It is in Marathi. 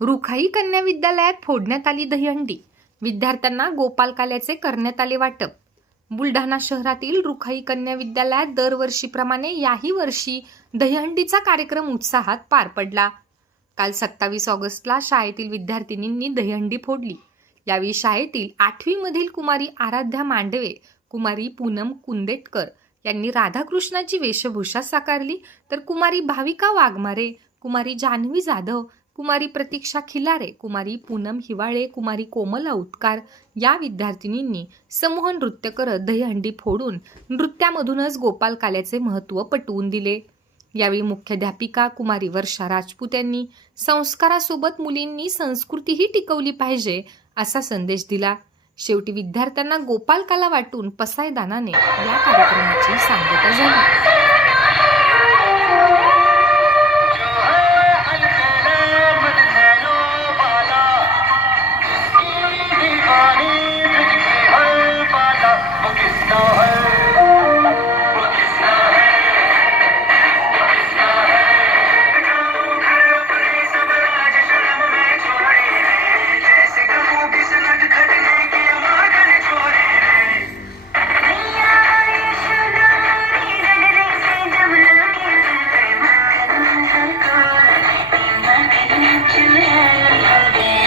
रुखाई कन्या विद्यालयात फोडण्यात आली दहीहंडी. विद्यार्थ्यांना गोपाल काल्याचे करण्यात आले वाटप. बुलढाणा शहरातील रुखाई कन्या विद्यालयात दरवर्षीप्रमाणे याही वर्षी दहीहंडीचा कार्यक्रम उत्साहात पार पडला. काल सत्तावीस ऑगस्टला शाळेतील विद्यार्थिनींनी दहीहंडी फोडली. यावेळी शाळेतील आठवीमधील कुमारी आराध्या मांडवे कुमारी पूनम कुंदेटकर यांनी राधाकृष्णाची वेशभूषा साकारली. तर कुमारी भाविका वाघमारे कुमारी जान्हवी जाधव कुमारी प्रतीक्षा खिलारे कुमारी पूनम हिवाळे कुमारी कोमल औतकार या विद्यार्थिनींनी समूह नृत्य करत दहीहंडी फोडून नृत्यामधूनच गोपाल काल्याचे महत्त्व पटवून दिले. यावेळी मुख्याध्यापिका कुमारी वर्षा राजपूत यांनी संस्कारासोबत मुलींनी संस्कृतीही टिकवली पाहिजे असा संदेश दिला. शेवटी विद्यार्थ्यांना गोपाल काला वाटून पसायदानाने या कार्यक्रमाची सांगता झाली. you never forget.